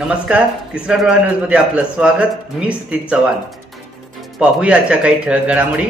नमस्कार, तिसरा डोळा न्यूज मध्ये आपलं स्वागत। मी सतीश चव्हाण। पाहूया आजच्या काही ठळक घडामोडी।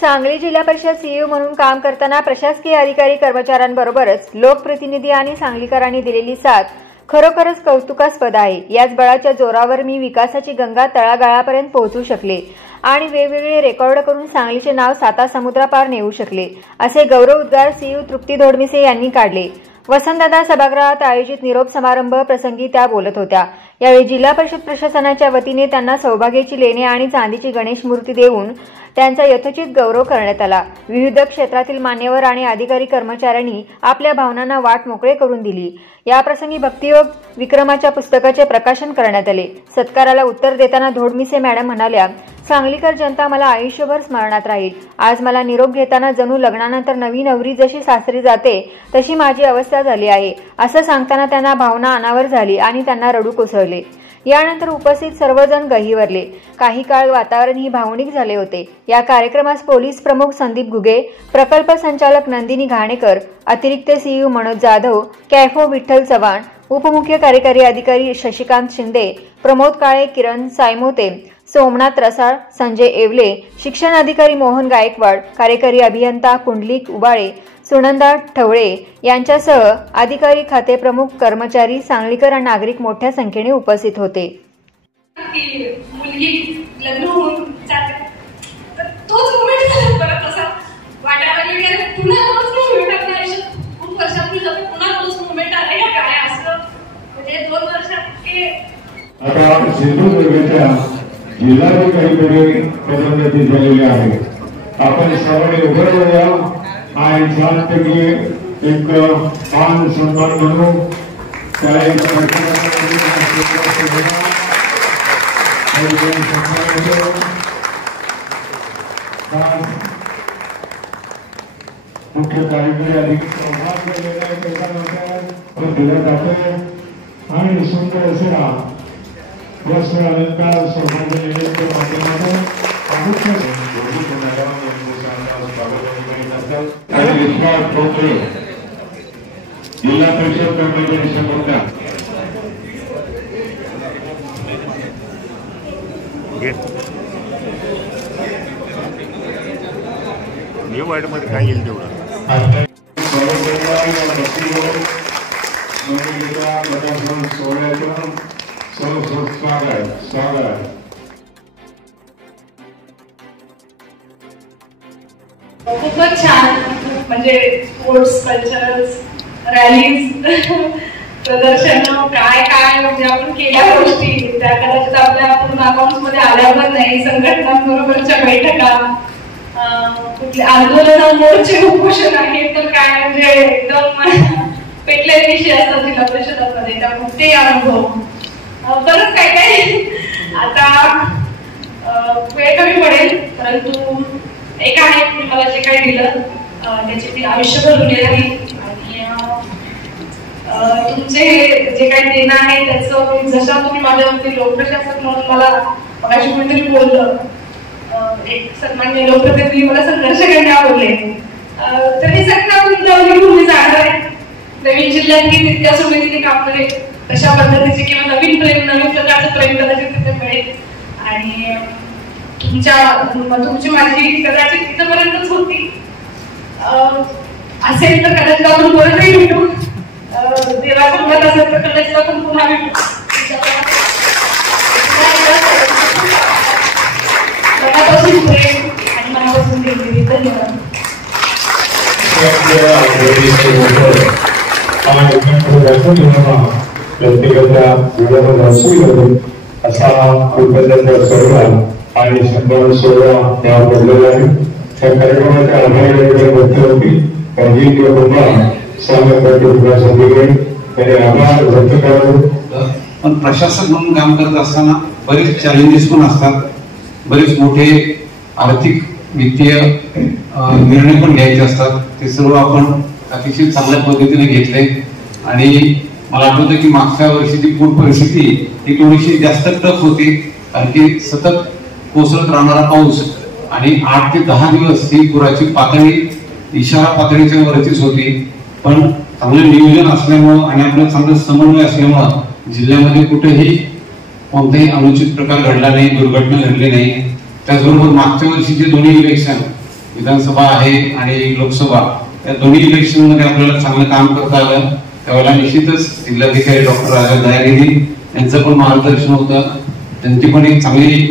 सांगली जिल्हा परिषद सीईओ म्हणून काम करताना प्रशासकीय अधिकारी कर्मचाऱ्यांबरोबरच लोकप्रतिनिधी आणि सांगलीकरांनी दिलेली साथ खरोखरच कौतुकास्पद आहे। याच बळाच्या जोरावर मी विकासाची गंगा तळागाळापर्यंत पोहोचू शकले आणि वेगवेगळे रेकॉर्ड करून सांगलीचे नाव साता समुद्रापार नेऊ शकले, असे गौरव उद्गार सीईओ तृप्ती धोडमिसे यांनी काढले। वसंतदादा सभागृहात आयोजित निरोप समारंभ प्रसंगी त्या बोलत होत्या। यावेळी जिल्हा परिषद प्रशासनाच्या वतीने त्यांना सौभाग्याची लेणे आणि चांदीची गणेश मूर्ती देऊन त्यांचा यथोचित गौरव करण्यात आला। विविध क्षेत्रातील मान्यवर आणि अधिकारी कर्मचाऱ्यांनी आपल्या भावनांना वाट मोकळे करून दिली। या प्रसंगी भक्तियोग विक्रमाच्या पुस्तकाचे प्रकाशन करण्यात आले। सत्काराला उत्तर देताना धोडमिसे मॅडम म्हणाल्या, सांगलीकर जनता मला आयुष्यभर स्मरणात राहील। आज मला निरोप घेताना जणू लग्नानंतर नवी नवरी जशी सासरी जाते तशी माझी अवस्था झाली आहे, असं सांगताना त्यांना भावना अनावर झाली आणि त्यांना रडू कोसळले। यानंतर उपस्थित सर्वजण गहिवरले। काही काळ वातावरण ही भावनिक झाले होते। या कार्यक्रमास पोलीस प्रमुख संदीप घुगे, प्रकल्प संचालक नंदिनी घाणेकर, अतिरिक्त सीईओ मनोज जाधव, कॅफो विठ्ठल चव्हाण, उपमुख्य कार्यकारी अधिकारी शशिकांत शिंदे, प्रमोद काळे, किरण सायमोते, सोमनाथ रसाळ, संजय येवले, शिक्षण अधिकारी मोहन गायकवाड, कार्यकारी अभियंता कुंडलिक उबाळे, सुनंदा ठवळे यांच्यासह अधिकारी, खाते प्रमुख, कर्मचारी, सांगलीकर आणि नागरिक मोठ्या संख्येने उपस्थित होते। मुलगी लग्न होऊन जाते तर तोच मोमेंट परत असा वाटायला गेला, पुन्हा तोच मोमेंट आपल्या आयुष्यात खूप वर्षांनी जातो, पुन्हा तोच मोमेंट आले काय असं म्हणजे 2 वर्षात की आता सिंधुदुर्गच्या जिल्हाधिकारी पदोन्नती झालेली आहे। आपण सर्वांनी उभं राहूया आणि शांतपणे एक मान सन्मान म्हणून त्या मुख्य कार्यकारी अधिकारी दिला जातो आणि सुंदर असा वस्त्र अलंकार सौभाग्य माध्यमातून जिल्हा परिषद कर्मचारी संघटना वाईट मध्ये काय येईल तेवढं स्वागत। खूपच छान, म्हणजे स्पोर्ट्स, कल्चरल रॅलीज, प्रदर्शन काय काय म्हणजे आपण केल्या गोष्टी त्या कदाचित आपल्या पूर्ण अकाउंट मध्ये आल्या पण नाही। संघटनांबरोबरच्या बैठका, कुठले आंदोलन, मोर्चे, उपोषण आहेत तर काय म्हणजे एकदम पेटलेले विषय असतात जिल्हा परिषदामध्ये, त्यामुळे ते अनुभव बरंच काय काय। आता वेळ कमी पडेल, परंतु एक आहे की मला जे काही दिलं त्याची मी आयुष्यभर ऋणी राहील आणि तुमचे जे काही देणं आहे त्याचं जसं तुम्ही माझ्यावरती लोकप्रशासक म्हणून मला मगाशी कोणीतरी बोललं, एक सन्मान्य लोकप्रतिनिधी मला संघर्ष करण्या बोलले, तर हे सगळं तुम्ही जाणार आहे। नवीन जिल्ह्यातली तितक्या समितीने काम करेल तशा पद्धतीचे किंवा नवीन प्रकारचं प्रेम कदाचित तिथे मिळेल आणि तुमची माझी कदाचित तिथपर्यंतच होती असेल तर कदाचित आपण परतही भेटू, देवाचं मत असेल तर कदाचित आपण पुन्हा भेटू। मनापासून प्रेम आणि मनापासून दिलेली धन्यवाद। आणि संबंध सोहळा या पडलेला आहे। त्या कार्यक्रमाच्या आभारी होती आभार व्यक्त करावे। पण प्रशासक म्हणून काम करत असताना बरेच चॅलेंजेस पण असतात, बरेच मोठे आर्थिक वित्तीय निर्णय पण घ्यायचे असतात। ते सर्व आपण अतिशय चांगल्या पद्धतीने घेतले आणि मला आठवतं की मागच्या वर्षीची पूर परिस्थिती ही थोडीशी जास्त टफ होती, कारण की सतत कोसळत राहणारा पाऊस आणि 8 ते 10 दिवस ही पुराची पातळी इशारा पातळीच्या वरतीच होती। पण चांगलं नियोजन असल्यामुळे आणि आपलं चांगलं समन्वय असल्यामुळे जिल्ह्यामध्ये कुठेही कोणताही अनुचित प्रकार घडला नाही, दुर्घटना घडली नाही. त्याचबरोबर मागच्या वर्षीचे दोन्ही इलेक्शन, विधानसभा आहे आणि लोकसभा, या दोन्ही इलेक्शन मध्ये आपल्याला चांगलं काम करता आलं. त्यावेळेला निश्चितच जिल्हाधिकारी डॉक्टर राजा दयानिधी यांचं पण मार्गदर्शन होतं. त्यांची पण एक चांगली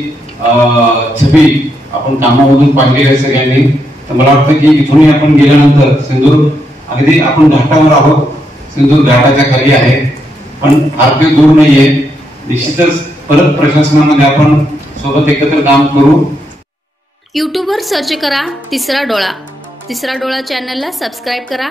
छबी आपण कामामधून पाहिली आहे सगळ्यांनी. तर मला वाटतं की इथूनही आपण गेल्यानंतर सिंधूर अगदी आपण घाटावर आहोत, सिंधूर घाटाच्या खाली आहे, पण फार काही दूर नाहीये. निश्चितच परत प्रशासनामध्ये आपण सोबत एकत्र काम करू. यूट्यूबवर सर्च करा तिसरा डोळा. तिसरा डोळा चॅनलला सबस्क्राईब करा.